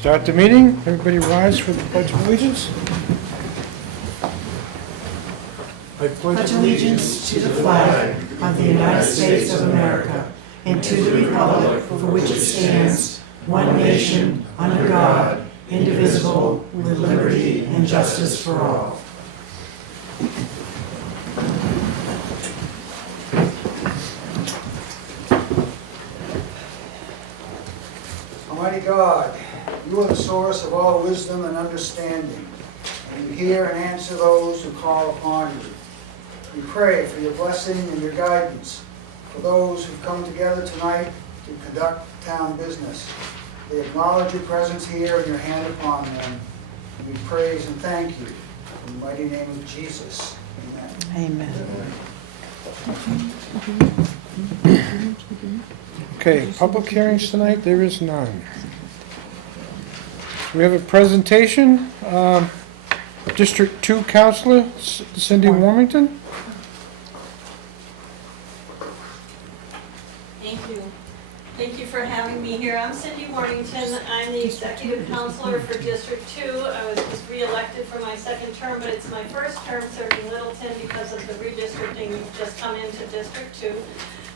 Start the meeting. Everybody rise for the Pledge of Allegiance. I Pledge allegiance to the flag of the United States of America and to the republic for which it stands, one nation, under God, indivisible, with liberty and justice for all. Almighty God, you are the source of all wisdom and understanding, and you hear and answer those who call upon you. We pray for your blessing and your guidance for those who've come together tonight to conduct town business. They acknowledge your presence here and your hand upon them. And we praise and thank you. In the mighty name of Jesus. Amen. Amen. Okay, public hearings tonight, there is none. We have a presentation. District 2 Councilor Cindy Warmington. Thank you for having me here. I'm Cindy Warmington. I'm the Executive Counselor for District 2. I was just re-elected for my second term, but it's my first term serving Littleton because of the redistricting. We've just come into District 2.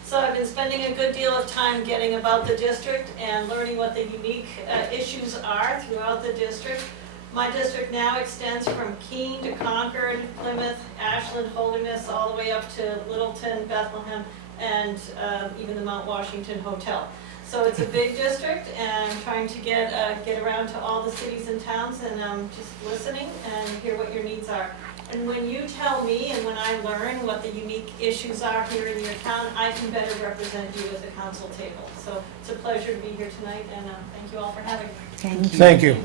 So I've been spending a good deal of time getting about the district and learning what the unique issues are throughout the district. My district now extends from Keene to Concord, Plymouth, Ashland, Holderness, all the way up to Littleton, Bethlehem, and even the Mount Washington Hotel. So it's a big district, and I'm trying to get around to all the cities and towns, and just listening and hear what your needs are. And when you tell me and when I learn what the unique issues are here in your town, I can better represent you at the council table. So it's a pleasure to be here tonight, and thank you all for having me. Thank you.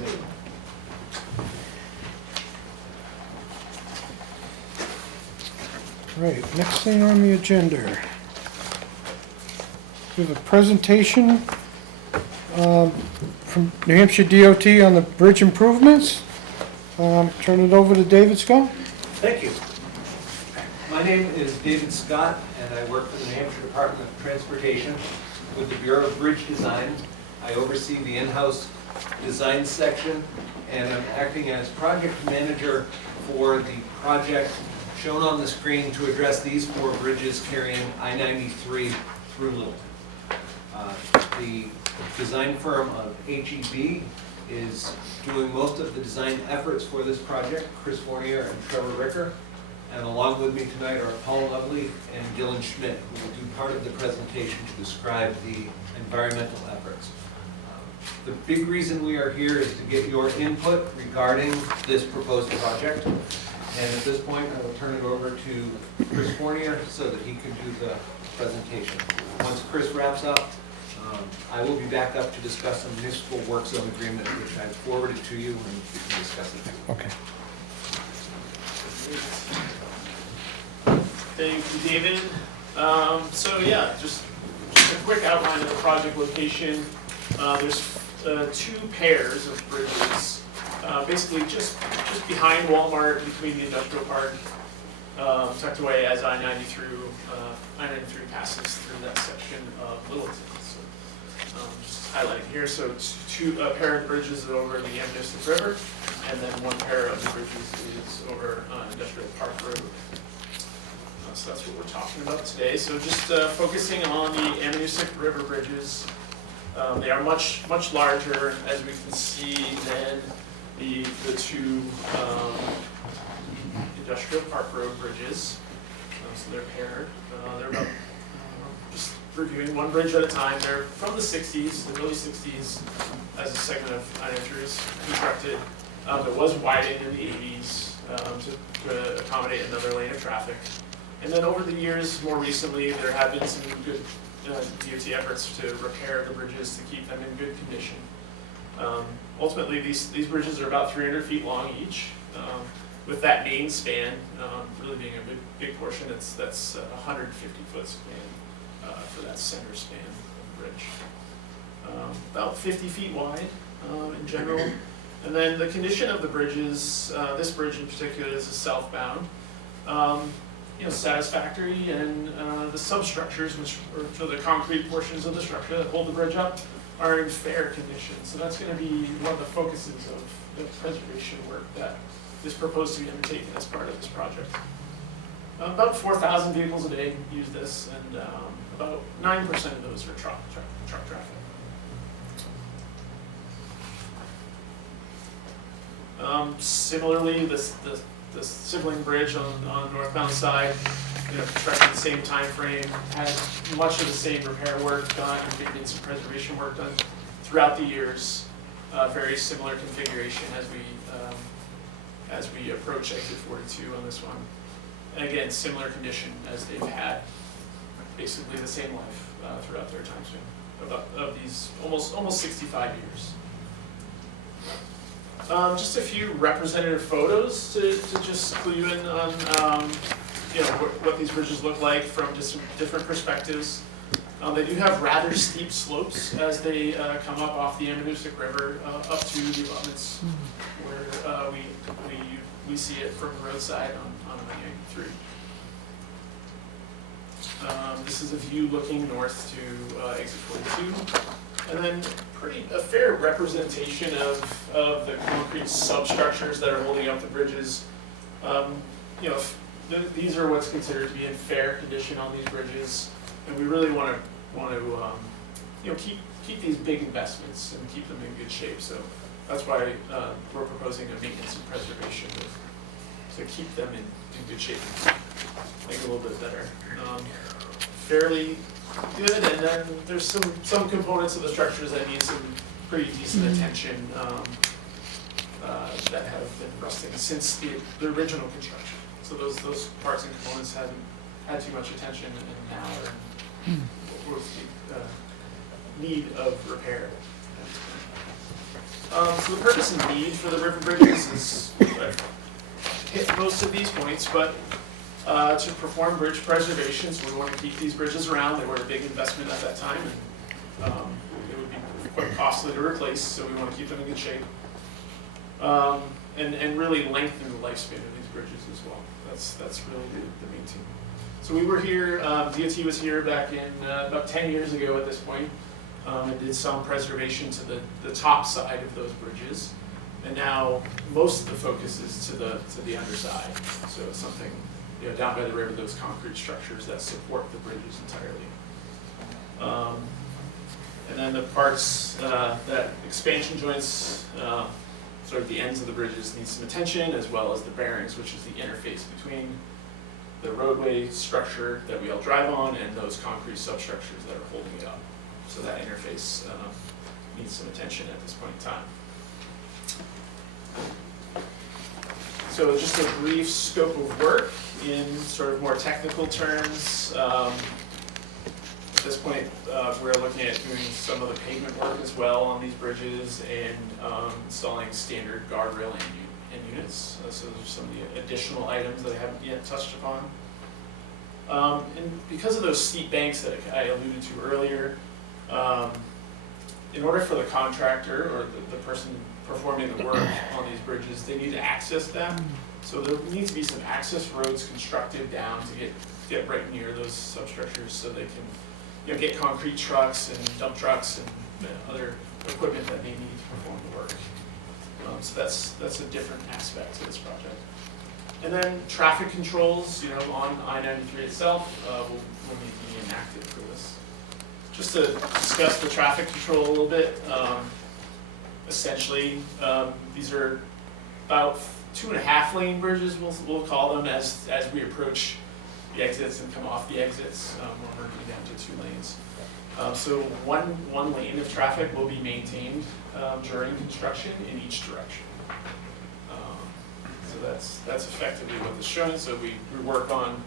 Right, next thing on the agenda. We have a presentation from New Hampshire DOT on the bridge improvements. Turn it over to David Scott. Thank you. My name is David Scott, and I work for the New Hampshire Department of Transportation with the Bureau of Bridge Design. I oversee the in-house design section, and I'm acting as project manager for the project shown on the screen to address these 4 bridges carrying I-93 through Littleton. The design firm of HEB is doing most of the design efforts for this project, Chris Fournier and Trevor Ricker. And along with me tonight are Paul Lovely and Dylan Schmidt, who will do part of the presentation to describe the environmental efforts. The big reason we are here is to get your input regarding this proposed project. And at this point, I will turn it over to Chris Fournier so that he can do the presentation. Once Chris wraps up, I will be back up to discuss the municipal work zone agreement, which I forwarded to you, and we can discuss it. Okay. Thank you, David. So yeah, just a quick outline of the project location. There's 2 pairs of bridges, basically just behind Walmart, between the industrial park, tucked away as I-93 passes through that section of Littleton. So just highlighting here, so a pair of bridges over the Amnestic River, and then 1 pair of bridges is over Industrial Park Road. So that's what we're talking about today. So just focusing on the Amnestic River bridges. They are much larger, as we can see, than the 2 Industrial Park Road bridges. So they're paired. They're about, just reviewing one bridge at a time. They're from the 60s, the early 60s, as a segment of I-93 was constructed. It was widened in the 80s to accommodate another lane of traffic. And then over the years, more recently, there have been some good DOT efforts to repair the bridges to keep them in good condition. Ultimately, these bridges are about 300 feet long each, with that main span really being a big portion. That's 150-foot span for that center span of the bridge. About 50 feet wide in general. And then the condition of the bridges, this bridge in particular is a southbound. Satisfactory, and the substructures, which are the concrete portions of the structure that hold the bridge up, are in fair condition. So that's going to be one of the focuses of the preservation work that is proposed to be undertaken as part of this project. About 4,000 vehicles a day use this, and about 9% of those are truck traffic. Similarly, the sibling bridge on the northbound side, constructed the same time frame, had much of the same repair work done, maintenance and preservation work done throughout the years. Very similar configuration as we approach exit 42 on this one. And again, similar condition as they've had, basically the same life throughout their time span of these almost 65 years. Just a few representative photos to just clue you in on what these bridges look like from just some different perspectives. They do have rather steep slopes as they come up off the Ammonoosuc River up to the abutments where we see it from the roadside on 93. This is a view looking north to exit 42. And then a fair representation of the concrete substructures that are holding up the bridges. These are what's considered to be in fair condition on these bridges, and we really want to keep these big investments and keep them in good shape. So that's why we're proposing a maintenance and preservation to keep them in good shape, make it a little bit better. Fairly good, and then there's some components of the structures that need some pretty decent attention that have been rusting since the original construction. So those parts and components haven't had too much attention and now are in need of repair. So the purpose and need for the river bridges is hit most of these points, but to perform bridge preservation, so we want to keep these bridges around. They were a big investment at that time, and it would be quite costly to replace, so we want to keep them in good shape. And really lengthen the lifespan of these bridges as well. That's really the main thing. So we were here, DOT was here back in about 10 years ago at this point, and did some preservation to the top side of those bridges. And now most of the focus is to the underside. So it's something down by the river, those concrete structures that support the bridges entirely. And then the parts, that expansion joints, sort of the ends of the bridges need some attention, as well as the bearings, which is the interface between the roadway structure that we all drive on and those concrete substructures that are holding it up. So that interface needs some attention at this point in time. So just a brief scope of work in sort of more technical terms. At this point, we're looking at doing some of the pavement work as well on these bridges and installing standard guardrail and units. So those are some of the additional items that I haven't yet touched upon. And because of those steep banks that I alluded to earlier, in order for the contractor or the person performing the work on these bridges, they need to access them. So there needs to be some access roads constructed down to get right near those substructures so they can get concrete trucks and dump trucks and other equipment that they need to perform the work. So that's a different aspect to this project. And then traffic controls, on I-93 itself will need to be enacted for this. Just to discuss the traffic control a little bit, essentially these are about 2.5 lane bridges, we'll call them, as we approach the exits and come off the exits. We're working down to 2 lanes. So one lane of traffic will be maintained during construction in each direction. So that's effectively what this is showing. So we work on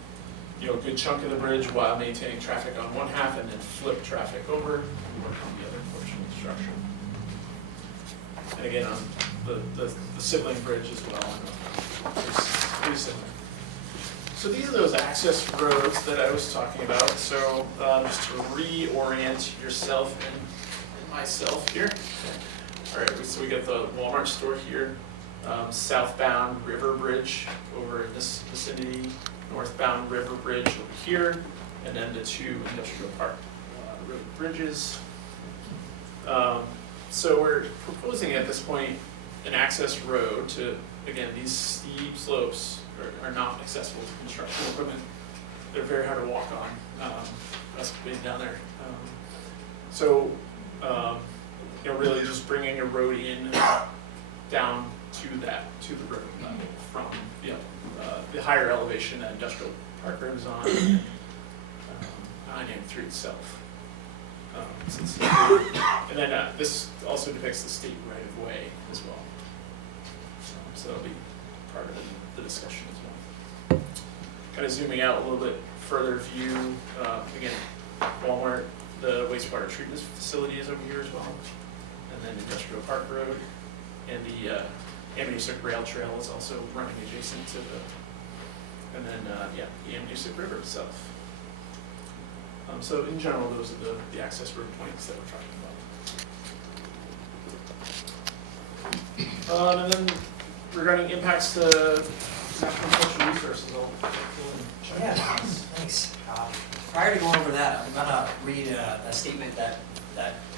a good chunk of the bridge while maintaining traffic on one half, and then flip traffic over and work on the other portion of the structure. And again, on the sibling bridge as well. It's pretty similar. So these are those access roads that I was talking about. So just to reorient yourself and myself here. All right, so we got the Walmart store here, southbound River Bridge over in this vicinity, northbound River Bridge over here, and then the 2 industrial park road bridges. So we're proposing at this point an access road to, again, these steep slopes are not accessible to construction equipment. They're very hard to walk on, us being down there. Really just bringing a road in down to the road level from, the higher elevation that industrial park road is on, I-93 itself. And then this also depicts the state right-of-way as well. So that'll be part of the discussion as well. Kind of zooming out a little bit further view, again, Walmart, the wastewater treatment facility is over here as well. And then Industrial Park Road, and the Amnesic Rail Trail is also running adjacent to and then, the Amnesic River itself. So in general, those are the access road points that we're talking about. And then regarding impacts to national cultural resources, I'll check. Yeah, thanks. Prior to going over that, I'm gonna read a statement that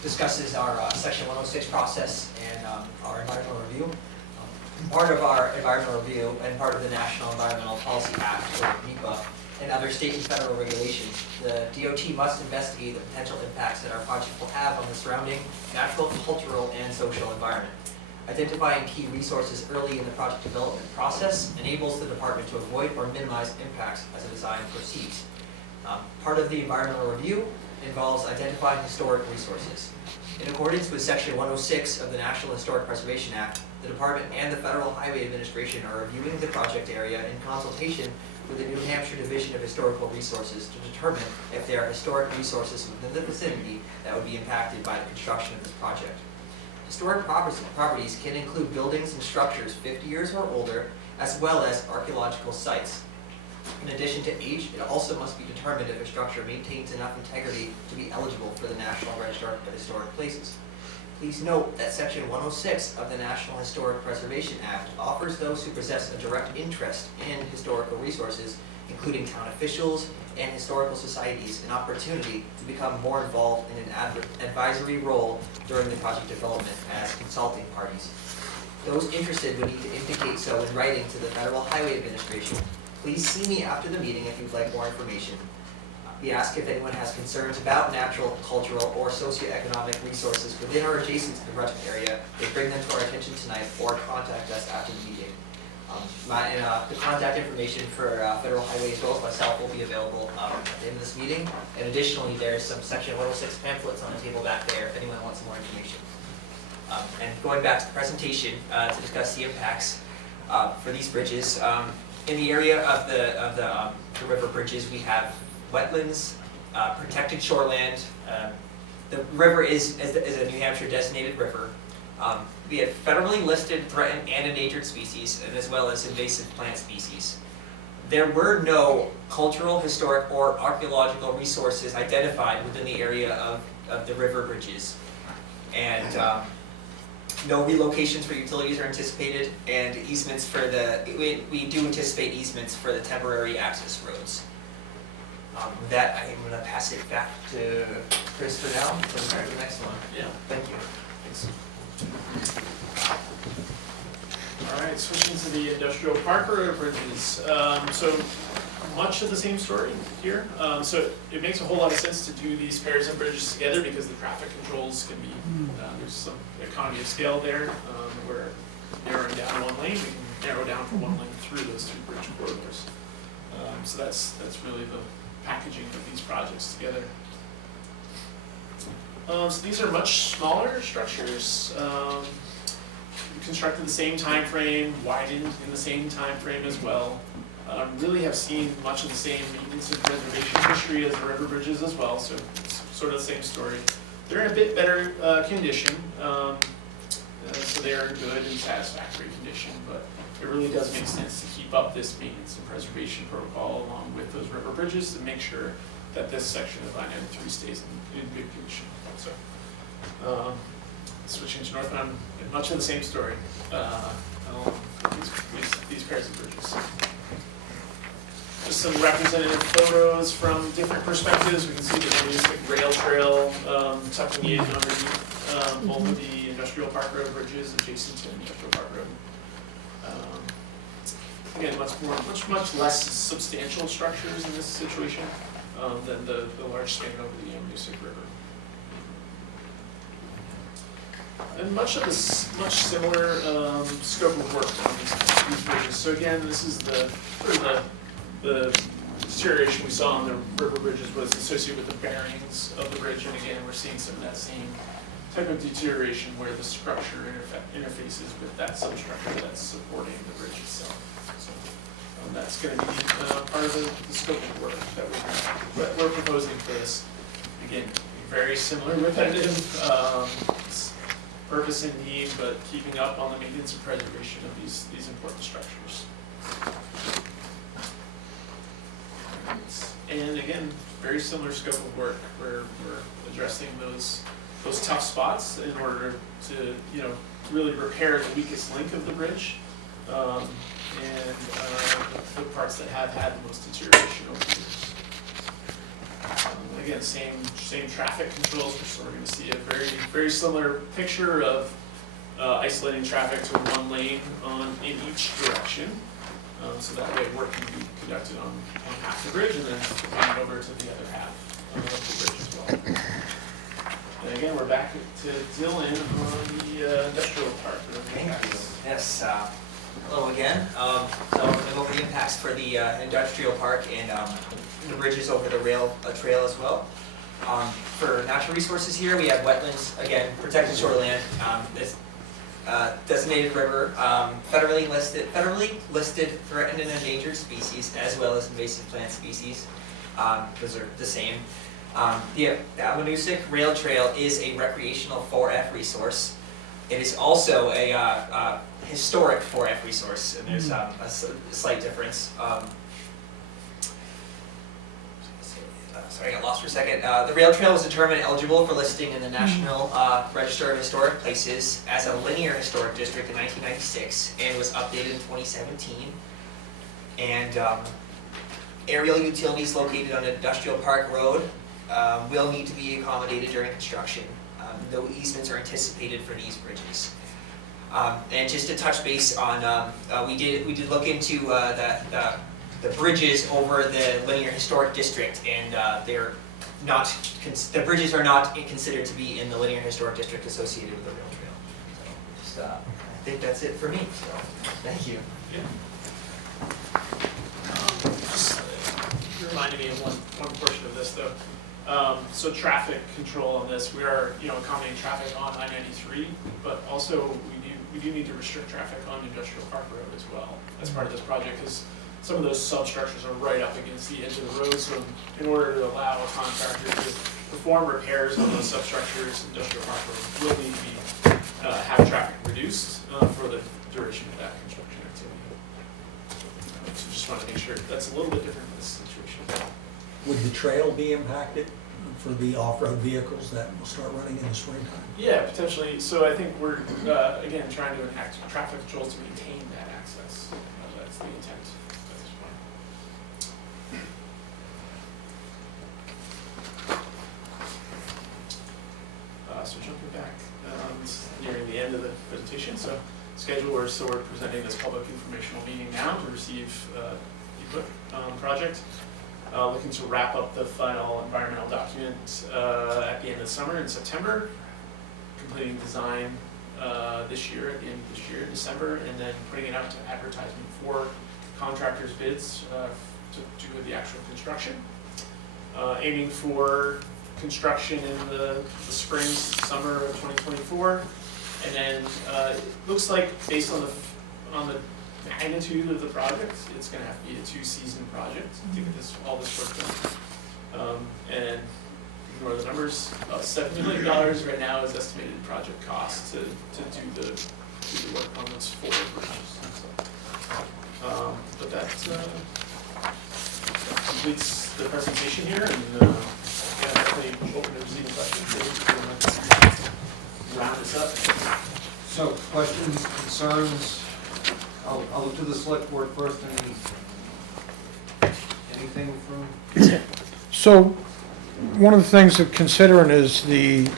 discusses our Section 106 process and our environmental review. Part of our environmental review and part of the National Environmental Policy Act, or NEPA, and other state and federal regulations, the DOT must investigate the potential impacts that our project will have on the surrounding natural, cultural, and social environment. Identifying key resources early in the project development process enables the department to avoid or minimize impacts as the design proceeds. Part of the environmental review involves identifying historic resources. In accordance with Section 106 of the National Historic Preservation Act, the department and the Federal Highway Administration are reviewing the project area in consultation with the New Hampshire Division of Historical Resources to determine if there are historic resources within the vicinity that would be impacted by the construction of this project. Historic properties can include buildings and structures 50 years or older, as well as archaeological sites. In addition to age, it also must be determined if a structure maintains enough integrity to be eligible for the National Register of Historic Places. Please note that Section 106 of the National Historic Preservation Act offers those who possess a direct interest in historical resources, including town officials and historical societies, an opportunity to become more involved in an advisory role during the project development as consulting parties. Those interested would need to indicate so in writing to the Federal Highway Administration. Please see me after the meeting if you'd like more information. We ask if anyone has concerns about natural, cultural, or socioeconomic resources within or adjacent to the project area, they bring them to our attention tonight or contact us after the meeting. The contact information for Federal Highway as well as myself will be available at the end of this meeting. And additionally, there's some Section 106 pamphlets on the table back there if anyone wants some more information. And going back to the presentation to discuss the impacts for these bridges. In the area of the river bridges, we have wetlands, protected shoreland. The river is a New Hampshire designated river. We have federally listed threatened and endangered species, and as well as invasive plant species. There were no cultural, historic, or archaeological resources identified within the area of the river bridges. And no relocations for utilities are anticipated, and easements for we do anticipate easements for the temporary access roads. With that, I'm going to pass it back to Chris for now. So we'll start the next one. Yeah. Thank you. Thanks. All right, switching to the industrial park road bridges. So much of the same story here. So it makes a whole lot of sense to do these pairs of bridges together because the traffic controls can be, there's some economy of scale there. Where narrowing down one lane, we can narrow down for one lane through those two bridge corridors. So that's really the packaging of these projects together. So these are much smaller structures, constructed the same time frame, widened in the same time frame as well. Really have seen much of the same maintenance and preservation history as the river bridges as well, so it's sort of the same story. They're in a bit better condition, so they are in good and satisfactory condition, but it really does make sense to keep up this maintenance and preservation protocol along with those river bridges to make sure that this section of I-93 stays in good condition. So, switching to northbound, much of the same story along these pairs of bridges. just some representative photos from different perspectives. We can see the Music Rail Trail tucking in underneath both of the Industrial Park Road bridges adjacent to Industrial Park Road. Again, much less substantial structures in this situation than the large span over the Music River. And much similar scope of work on these bridges. So again, this is the deterioration we saw on the river bridges was associated with the bearings of the bridge, and again, we're seeing some of that same type of deterioration where the structure interfaces with that substructure that's supporting the bridge itself. So that's going to be part of the scope of work that we're proposing for this. Again, very similar, repetitive purpose and need, but keeping up on the maintenance and preservation of these important structures. And again, very similar scope of work where we're addressing those tough spots in order to really repair the weakest link of the bridge and the parts that have had the most deterioration over the years. Again, same traffic controls, so we're going to see a very similar picture of isolating traffic to one lane in each direction. So that way work can be conducted on half the bridge and then moving over to the other half of the bridge as well. And again, we're back to Dylan on the industrial park. Thank you. Yes. Hello again. So I'm going to go over the impacts for the industrial park and the bridges over the rail trail as well. For natural resources here, we have wetlands, again, protected shoreland. This designated river, federally listed threatened and endangered species, as well as invasive plant species. Those are the same. The Amanusic Rail Trail is a recreational 4F resource. It is also a historic 4F resource, and there's a slight difference. Sorry, I got lost for a second. The rail trail was determined eligible for listing in the National Register of Historic Places as a linear historic district in 1996 and was updated in 2017. And aerial utilities located on Industrial Park Road will need to be accommodated during construction. No easements are anticipated for these bridges. And just to touch base on, we did look into the bridges over the linear historic district, and the bridges are not considered to be in the linear historic district associated with the rail trail. So I think that's it for me. So thank you. Yeah. Just reminded me of one portion of this though. So traffic control on this, we are accommodating traffic on I-93, but also we do need to restrict traffic on Industrial Park Road as well as part of this project, because some of those substructures are right up against the edge of the road. So in order to allow a contractor to perform repairs on those substructures, Industrial Park Road will need to have traffic reduced for the duration of that construction activity. So just want to make sure that's a little bit different in this situation. Would the trail be impacted for the off-road vehicles that will start running in the springtime? Yeah, potentially. So I think we're, again, trying to enact traffic controls to maintain that access. That's the intent at this point. So jumping back, nearing the end of the presentation. So we're presenting this public informational meeting now to receive input on the project. Looking to wrap up the final environmental document at the end of the summer in September, completing design this year, at the end of this year, December, and then putting it out to advertisement for contractors' bids to do the actual construction. Aiming for construction in the spring, summer of 2024, and then it looks like based on the magnitude of the project, it's going to have to be a 2-season project to get all this work done. And ignore the numbers, about $7 million right now is estimated project cost to do the work on those 4 bridges. So, but that completes the presentation here, and definitely open to receiving questions. Round this up. So, questions, concerns? I'll look to the select board first. Anything from, So, one of the things that considering is the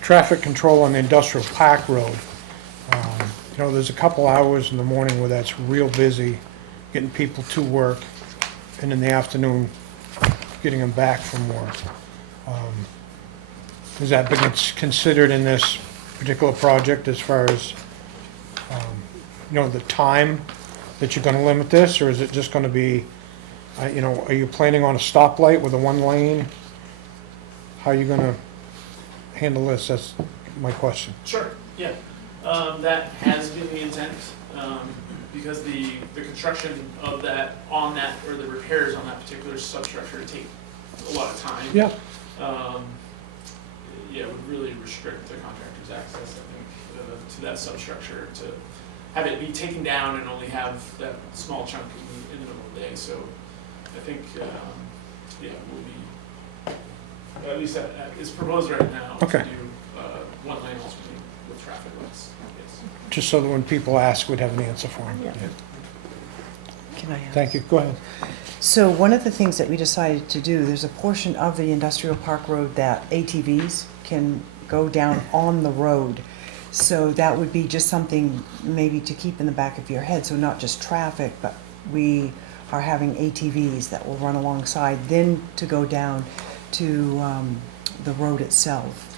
traffic control on the industrial park road. You know, there's a couple hours in the morning where that's real busy, getting people to work, and in the afternoon, getting them back from work. Has that been considered in this particular project as far as, you know, the time that you're gonna limit this, or is it just gonna be, you know, are you planning on a stoplight with a one lane? How are you gonna handle this? That's my question. Sure, yeah. That has been the intent, because the construction of that, on that, or the repairs on that particular substructure take a lot of time. Yeah. Yeah, it would really restrict the contractor's access, I think, to that substructure, to have it be taken down and only have that small chunk in the middle of the day. So I think, yeah, we'll be, at least it's proposed right now to Okay. do one lane alternating with traffic lights. Yes. Just so that when people ask, we'd have an answer for them. Yeah. Can I ask? Thank you, go ahead. So one of the things that we decided to do, there's a portion of the industrial park road that ATVs can go down on the road. So that would be just something maybe to keep in the back of your head, so not just traffic, but we are having ATVs that will run alongside, then to go down to the road itself.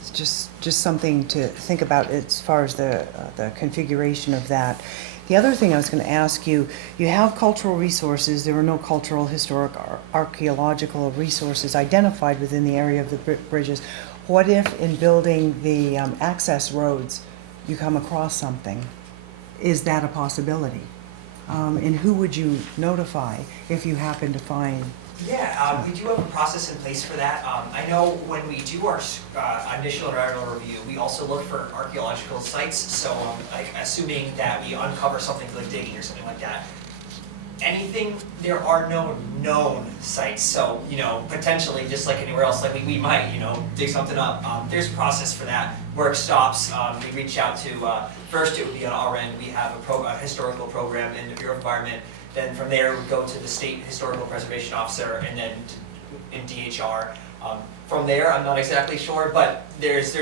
It's just something to think about as far as the configuration of that. The other thing I was going to ask you, you have cultural resources. There were no cultural, historic, or archaeological resources identified within the area of the bridges. What if in building the access roads, you come across something? Is that a possibility? And who would you notify if you happen to find? Yeah, we do have a process in place for that. I know when we do our initial environmental review, we also look for archaeological sites. So, like, assuming that we uncover something like digging or something like that, there are no known sites. So, you know, potentially just like anywhere else, like we might, you know, dig something up. There's a process for that. Work stops. We reach out to first it would be on our end. We have a historical program in the Bureau of Environment. Then from there, we go to the State Historical Preservation Officer, and then in DHR. From there, I'm not exactly sure, but there's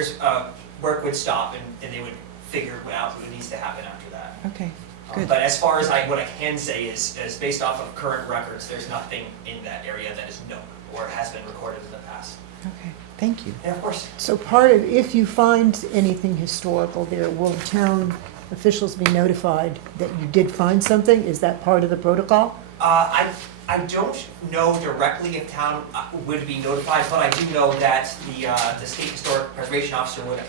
work would stop, and they would figure out what needs to happen after that. Okay, good. But as far as what I can say is based off of current records, there's nothing in that area that is known or has been recorded in the past. Okay, thank you. And of course, So part of, if you find anything historical there, will town officials be notified that you did find something? Is that part of the protocol? I don't know directly if town would be notified, but I do know that the State Historic Preservation Officer would.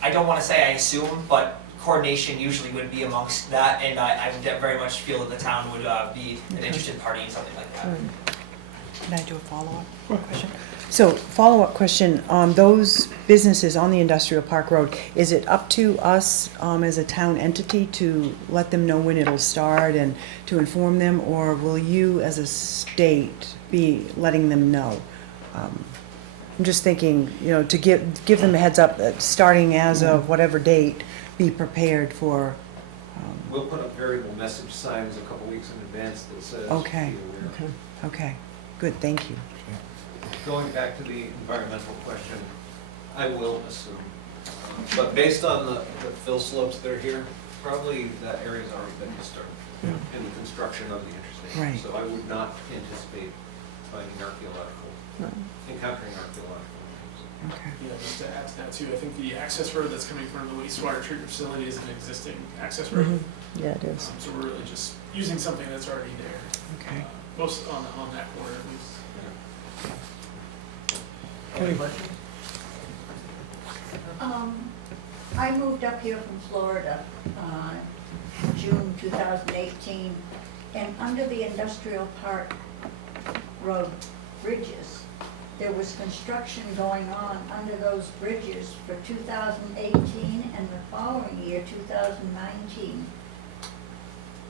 I don't want to say I assume, but coordination usually would be amongst that, and I would very much feel that the town would be an interested party in something like that. Can I do a follow-up question? So, follow-up question, those businesses on the industrial park road, is it up to us as a town entity to let them know when it'll start and to inform them, or will you as a state be letting them know? I'm just thinking, you know, to give them a heads up that starting as of whatever date, be prepared for. we'll put up variable message signs a couple weeks in advance that says. Okay. "Be aware." Okay, good, thank you. Going back to the environmental question, I will assume, but based on the fill slopes that are here, probably that area's already been disturbed in the construction of the interstate. Right. So I would not anticipate finding encountering archaeological things. Okay. Yeah, just to add to that too, I think the access road that's coming from the wastewater treatment facility is an existing access road. Yeah, it is. So we're really just using something that's already there. Okay. Most on that corner at least. I moved up here from Florida, June 2018, and under the industrial park road bridges, there was construction going on under those bridges for 2018 and the following year, 2019.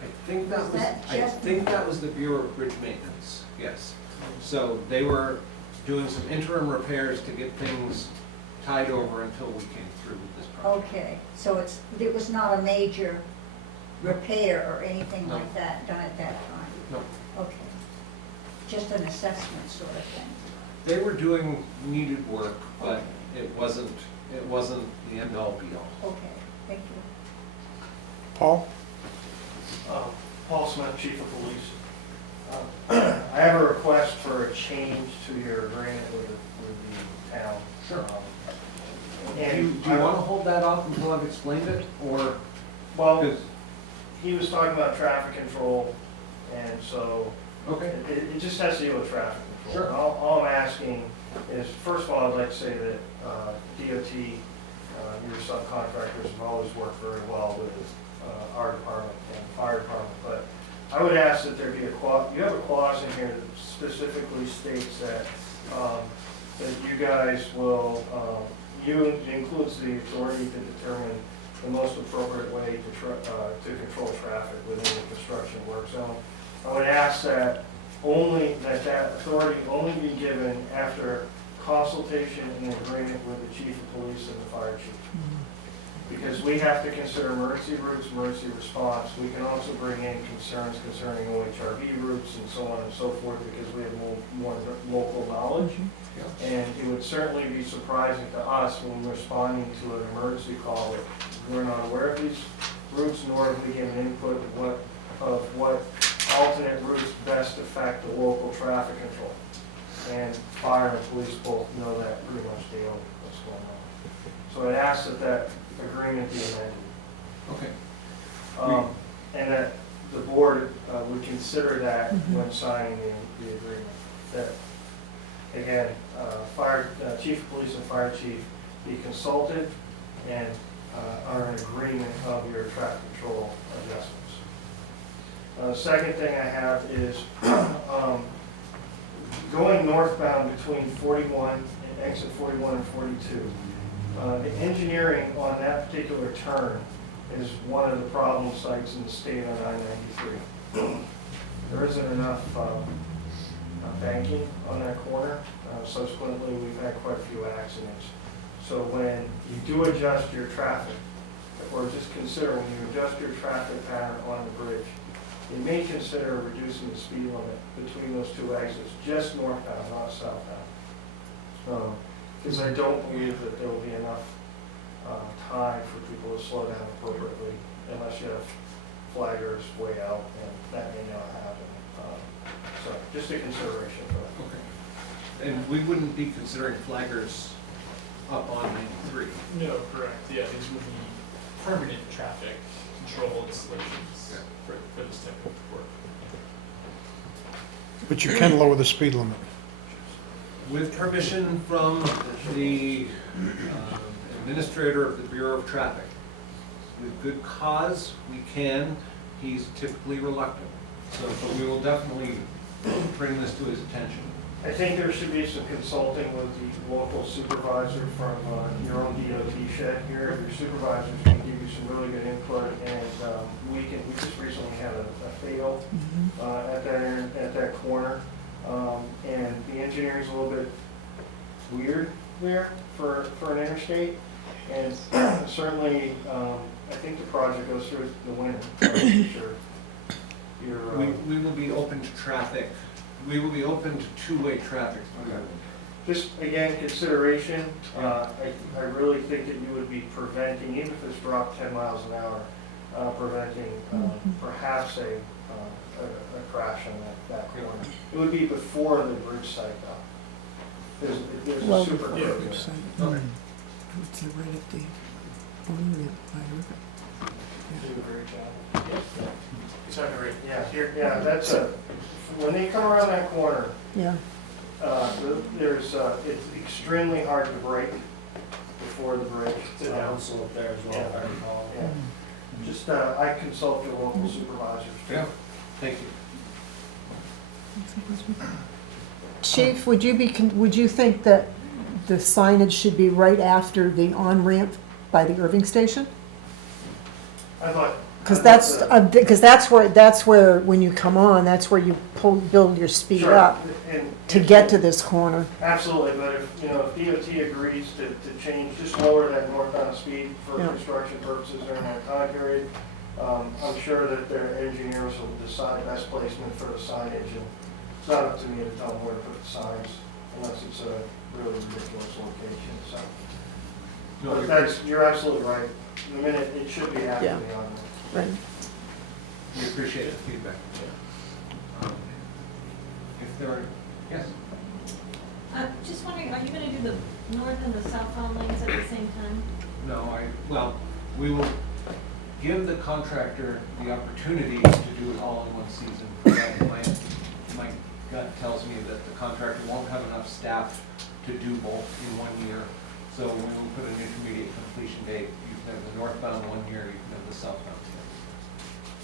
I think that Was was, that I just- think that was the Bureau of Bridge Maintenance, yes. So they were doing some interim repairs to get things tied over until we came through with this project. Okay, so it was not a major repair or anything No. like that done at that time? No. Okay. Just an assessment sort of thing. They were doing needed work, but it wasn't the end all be all. Okay, thank you. Paul? Paul Smith, Chief of Police. I have a request for a change to your agreement with the town. Sure. Do And you want to hold that off until I've explained it, or? Well, 'cause- he was talking about traffic control, and so Okay, it just has to do with traffic control. Sure. All I'm asking is, first of all, I'd like to say that DOT, your subcontractors have always worked very well with our department and fire department, but I would ask that there be a clause, you have a clause in here that specifically states that, that you guys will, it includes the authority to determine the most appropriate way to control traffic within the construction work zone. I would ask that that authority only be given after consultation and agreement with the chief of police and the fire chief. Because we have to consider emergency routes, emergency response. We can also bring in concerns concerning OHRV routes and so on and so forth, because we have more local knowledge. And it would certainly be surprising to us when we're responding to an emergency call that we're not aware of these routes, nor have we given input of what alternate routes best affect the local traffic control. And fire and police both know that pretty much daily, what's going on. So I'd ask that agreement be amended. okay. And that the board would consider that when signing the agreement. That, again, chief of police and fire chief be consulted and are in agreement of your traffic control adjustments. Second thing I have is going northbound between 41 and exit 41 and 42. The engineering on that particular turn is one of the problem sites in the state on I-93. There isn't enough banking on that corner. Subsequently, we've had quite a few accidents. So when you do adjust your traffic, or just consider when you adjust your traffic pattern on the bridge, you may consider reducing the speed limit between those two exits, just northbound, not southbound. Because I don't believe that there will be enough time for people to slow down appropriately unless you have flaggers way out, and that may not happen. So just a consideration for that. Okay. And we wouldn't be considering flaggers up on 93. No, correct, yeah, these would be permanent traffic control installations for this type of work. But you can lower the speed limit. With permission from the administrator of the Bureau of Traffic. With good cause, we can. He's typically reluctant. So, but we will definitely bring this to his attention. I think there should be some consulting with the local supervisor from your own DOT shed here. Your supervisors can give you some really good input, and we just recently had a fail at that corner, and the engineering's a little bit weird there for an interstate, and certainly I think the project goes through the winter. We will be open to traffic. We will be open to two-way traffic. Just, again, consideration, I really think that you would be preventing, even if it's dropped 10 miles an hour, preventing perhaps a crash on that corner. It would be before the bridge site though. There's a super curve. Okay. It's right at the, Do a great job. He's talking right Yeah, yeah, that's when they come around that corner, yeah. it's extremely hard to brake before the bridge. It's a downslope there as well, if I recall. Yeah. Just, I consult your local supervisors. Yeah, thank you. Chief, would you think that the signage should be right after the on-ramp by the Irving station? I'd like. Because that's where, when you come on, that's where you build your speed Sure. up And to get to this corner. Absolutely, but if DOT agrees to change, just lower that northbound speed for Yeah. construction purposes during that time period, I'm sure that their engineers will decide best placement for the signage, and it's not up to me to tell them where to put the signs unless it's a really ridiculous location, so. No, But that's, you're absolutely right. The minute, it should be actively on there. Right. We appreciate the feedback. If there are, yes? Just wondering, are you gonna do the north and the southbound lanes at the same time? No, well, we will give the contractor the opportunity to do it all in one season. My gut tells me that the contractor won't have enough staff to do both in 1 year. So when we put an intermediate completion date, you can have the northbound 1 year, you can have the southbound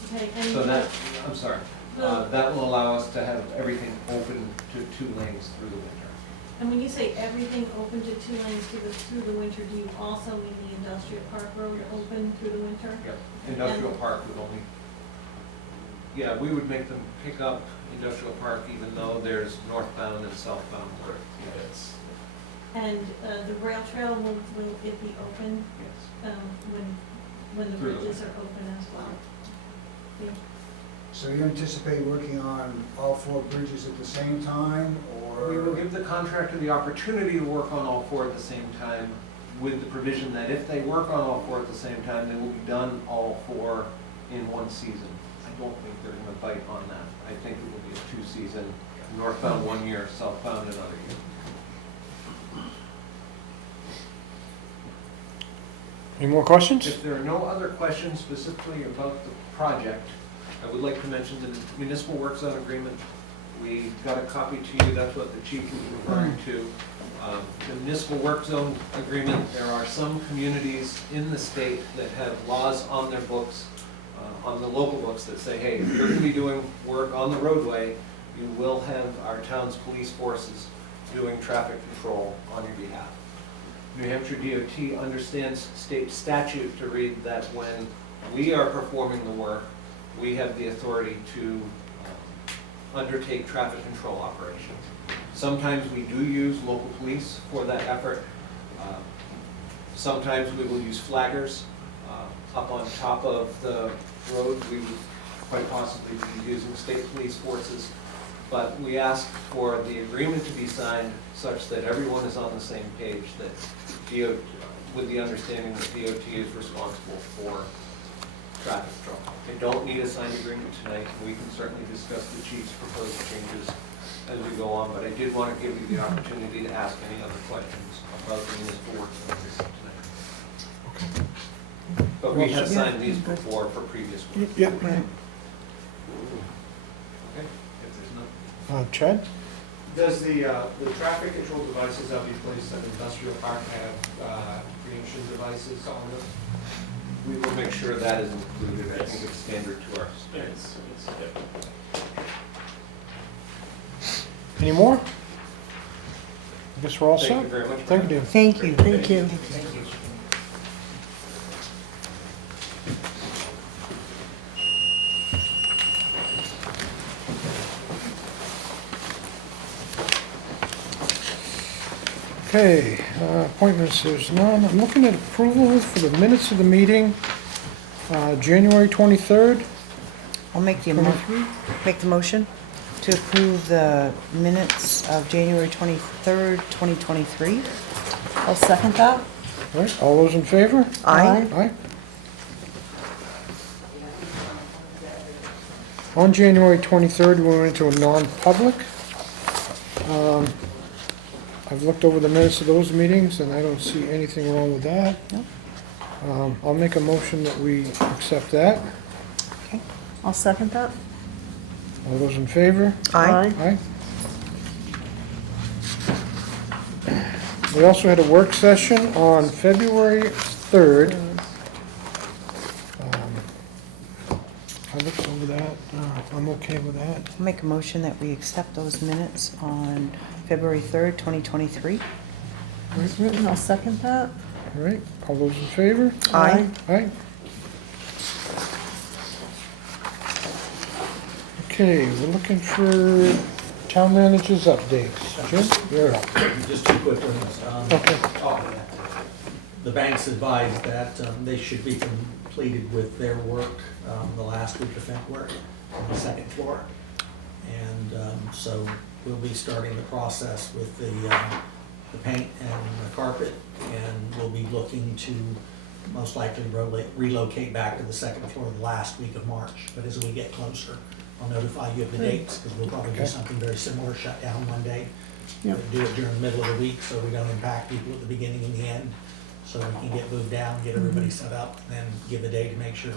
2. Okay, and. So that, I'm sorry, that will allow us to have everything open to 2 lanes through the winter. And when you say everything open to 2 lanes through the winter, do you also mean the industrial park road open through the winter? Yep, industrial park would only, yeah, we would make them pick up industrial park even though there's northbound and southbound work. Yes. And the rail trail, will it be open Yes. when the Through the bridges winter. are open as well? Yeah. So you anticipate working on all 4 bridges at the same time, or? We will give the contractor the opportunity to work on all 4 at the same time with the provision that if they work on all 4 at the same time, they will be done all 4 in 1 season. I don't think they're gonna bite on that. I think it will be a 2-season, northbound 1 year, southbound another year. Any more questions? If there are no other questions specifically about the project, I would like to mention the municipal work zone agreement. We got a copy to you, that's what the chief was referring to. The municipal work zone agreement, there are some communities in the state that have laws on their books, on the local books that say, hey, if you're gonna be doing work on the roadway, you will have our town's police forces doing traffic control on your behalf. New Hampshire DOT understands state statute to read that when we are performing the work, we have the authority to undertake traffic control operations. Sometimes we do use local police for that effort. Sometimes we will use flaggers up on top of the road. We would quite possibly be using state police forces. But we ask for the agreement to be signed such that everyone is on the same page, that DOT, with the understanding that DOT is responsible for traffic control. They don't need a signed agreement tonight. We can certainly discuss the chief's proposed changes as we go on, but I did want to give you the opportunity to ask any other questions about the municipal works agreement tonight. But we have signed these before for previous work. Yeah. Okay, if there's no. Chad? Does the traffic control devices that we place at industrial park have preemption devices on them? We will make sure that is included. I think it's standard to our specs. Any more? I guess we're all set. Thank you very much. Thank you, Dave. Thank you. Thank you. Thank you. Okay, appointments, there's none. I'm looking at approval for the minutes of the meeting, January 23rd. I'll make the motion to approve the minutes of January 23rd, 2023. I'll second that. All right, all those in favor? Aye. Aye. On January 23rd, we went into a non-public. I've looked over the minutes of those meetings, and I don't see anything wrong with that. No. I'll make a motion that we accept that. Okay. I'll second that. All those in favor? Aye. Aye. We also had a work session on February 3rd. I looked over that. I'm okay with that. I'll make a motion that we accept those minutes on February 3rd, 2023. As written, I'll second that. All right, all those in favor? Aye. Aye. Okay, we're looking for town managers' updates. Jim, you're up. Just two quick ones. Okay. The banks advised that they should be completed with their work the last week of February on the second floor. And so we'll be starting the process with the paint and the carpet, and we'll be looking to most likely relocate back to the second floor the last week of March. But as we get closer, I'll notify you of the dates, because we'll probably do something very similar, shut down one day. Yep. Do it during the middle of the week so we don't impact people at the beginning and the end. So we can get moved down, get everybody set up, and then give a day to make sure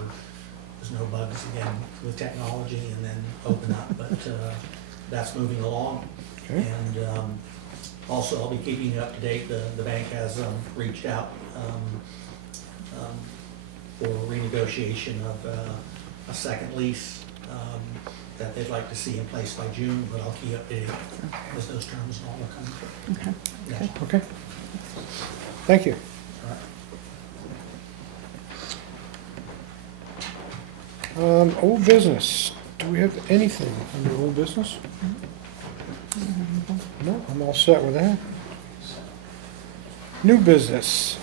there's no bugs again with technology, and then open up. But that's moving along. Okay. And also, I'll be keeping you up to date. The bank has reached out for renegotiation of a second lease that they'd like to see in place by June, but I'll keep you updated as those terms and all are coming through. Okay. Yeah. Okay. Thank you. All right. Old business. Do we have anything under old business? No, I'm all set with that. New business.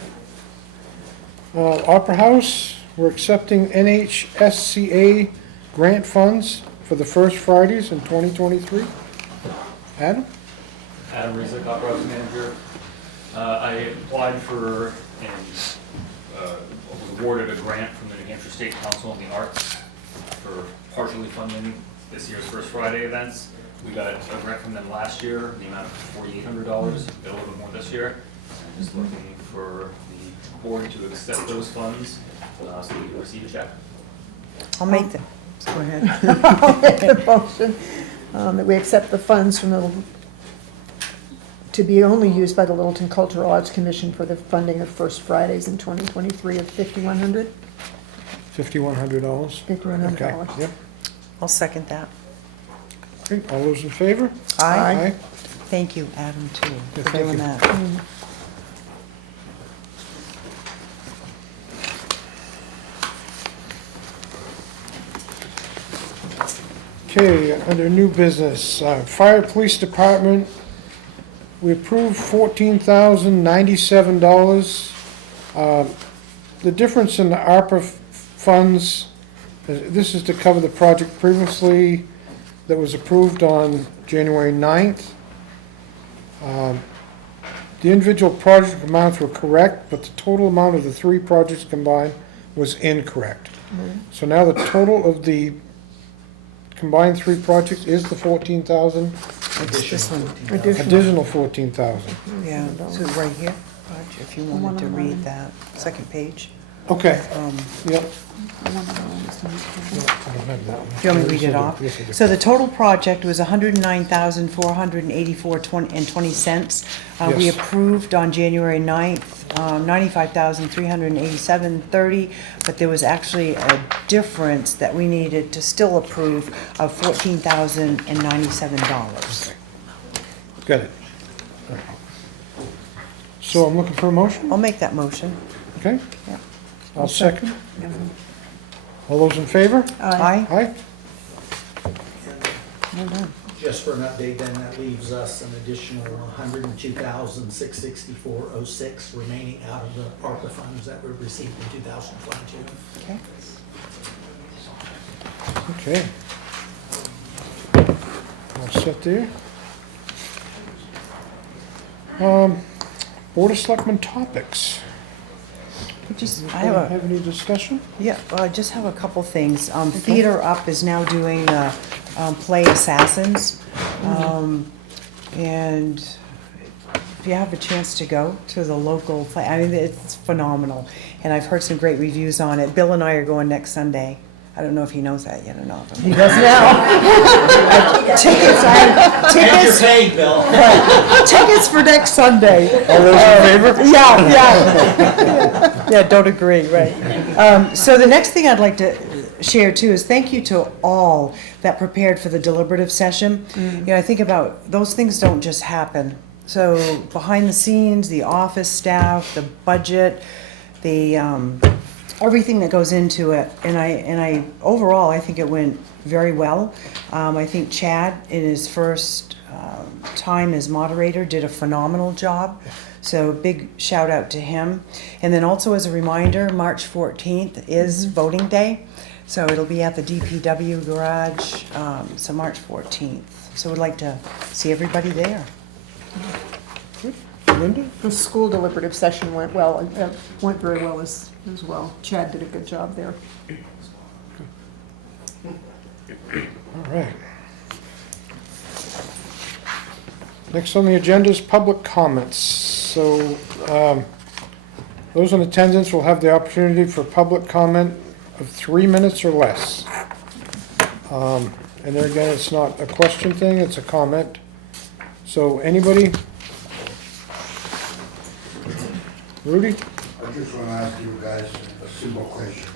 Opera House, we're accepting NHSCA grant funds for the first Fridays in 2023. Adam? Adam Rizek, Opera House Manager. I applied for and was awarded a grant from the New Hampshire State Council on the Arts for partially funding this year's First Friday events. We got a grant from them last year, the amount of $4,800, got a little bit more this year. I'm just looking for the board to accept those funds so we can receive a check. I'll make them. Go ahead. I'll make a motion that we accept the funds from to be only used by the Littleton Cultural Arts Commission for the funding of First Fridays in 2023 of $5,100. $5,100. $5,100. Okay, yep. I'll second that. Okay, all those in favor? Aye. Thank you, Adam, too, Yeah, for thank doing you. that. Okay, under new business, Fire Police Department, we approved $14,097. The difference in the ARPA funds, this is to cover the project previously that was approved on January 9th. The individual project amounts were correct, but the total amount of the three projects combined was incorrect. So now the total of the combined three projects is the 14,000, It's this one. additional 14,000. Yeah, so right here, Raj, if you wanted to read that, second page. Okay, yep. One of those. No, I don't have that one. Do you want me to read it off? Yes, I do. So the total project was $109,484.20. We Yes. approved on January 9th, $95,387.30, but there was actually a difference that we needed to still approve of $14,097. Got it. All right. So I'm looking for a motion, I'll make that motion. okay? Yeah. I'll second. All those in favor? Aye. Aye? Well done. Just for an update, then that leaves us an additional $102,664.06 remaining out of the ARPA funds that were received in 2022. Okay. Okay. All set there. Board of Selectmen topics. I have a, Have any discussion? yeah, I just have a couple things. Theater Up is now doing the play Assassins. And if you have a chance to go to the local play, I mean, it's phenomenal. And I've heard some great reviews on it. Bill and I are going next Sunday. I don't know if he knows that yet or not. He does now. Tickets, You're paid, Bill. tickets for next Sunday. All those in favor? Yeah, yeah. Yeah, don't agree, right. So the next thing I'd like to share too is thank you to all that prepared for the deliberative session. You know, I think about, those things don't just happen. So behind the scenes, the office staff, the budget, the, everything that goes into it. And I overall, I think it went very well. I think Chad, in his first time as moderator, did a phenomenal job. So big shout out to him. And then also as a reminder, March 14th is voting day. So it'll be at the DPW garage, so March 14th. So we'd like to see everybody there. Linda? The school deliberative session went well, went very well as well. Chad did a good job there. All right. Next on the agenda is public comments. So those in attendance will have the opportunity for public comment of 3 minutes or less. And there again, it's not a question thing, it's a comment. So anybody? Rudy? I just want to ask you guys a simple question.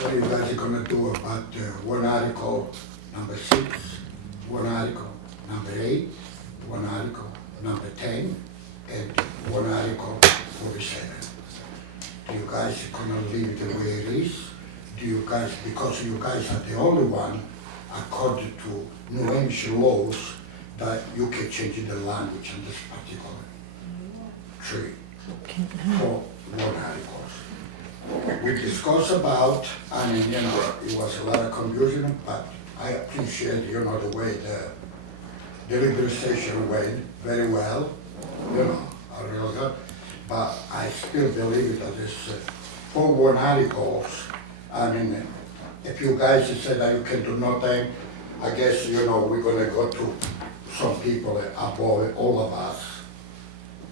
What are you guys going to do about one article, number 6, one article, number 8, one article, number 10, and one article 47? Do you guys going to leave it the way it is? Do you guys, because you guys are the only one, according to New Hampshire laws, that you can change the language in this particular tree for one articles. We discussed about, I mean, you know, it was a lot of confusion, but I appreciate, you know, the way the deliberation went very well, you know, I really good. But I still believe that this for one articles, I mean, if you guys said that you can do nothing, I guess, you know, we're gonna go to some people above all of us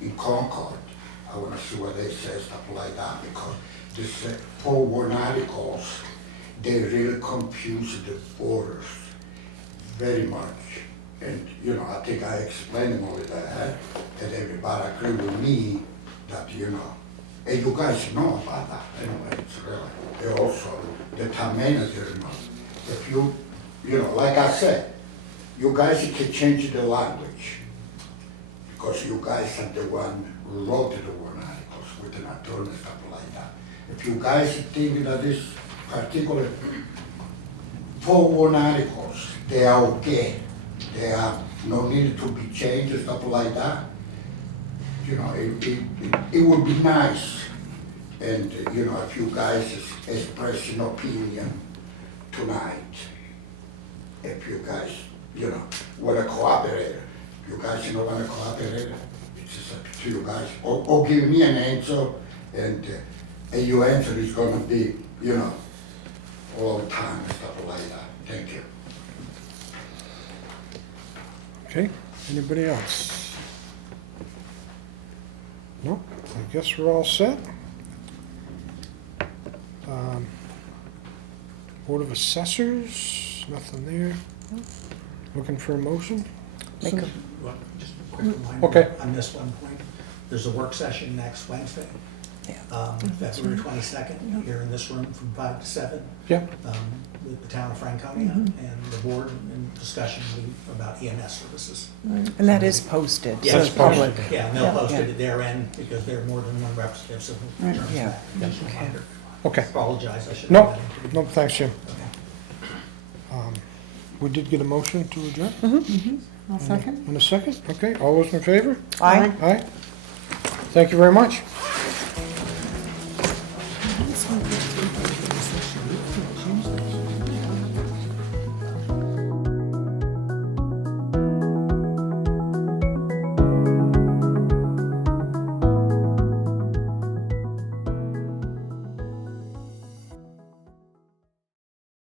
in Concord. I wanna see what they say, stuff like that, because this 4-1 articles, they really confuse the voters very much. And, you know, I think I explained all of that, and everybody agree with me that, you know, and you guys know about that anyway, it's really, and also the town manager, you know, if you know, like I said, you guys can change the language, because you guys are the one who wrote the one articles with an attorney and stuff like that. If you guys think that this particular 4-1 articles, they are okay, they have no need to be changed and stuff like that, you know, it would be nice. And, you know, if you guys express an opinion tonight, if you guys, you know, want to cooperate, you guys don't want to cooperate, it's just up to you guys. Or give me an answer, and your answer is going to be, you know, all the time and stuff like that. Thank you. Okay, anybody else? No, I guess we're all set. Board of Assessors, nothing there. Looking for a motion? Make a, Well, just a quick reminder. Okay. I missed one point. There's a work session next Wednesday, February 22nd, here in this room from 5 to 7. Yeah. With the town of Franconia and the board and discussion about EMS services. and that is posted, so Yeah, it's public. Yeah, and they'll Yeah. post it at their end because there are more than one representative, so we'll turn Yeah. back. Just a reminder. Okay. Apologize, I should have. No, that into- no, thanks, Jim. Okay. We did get a motion to adjourn? I'll second. In a second? Okay, all those in favor? Aye. Aye. Thank you very much.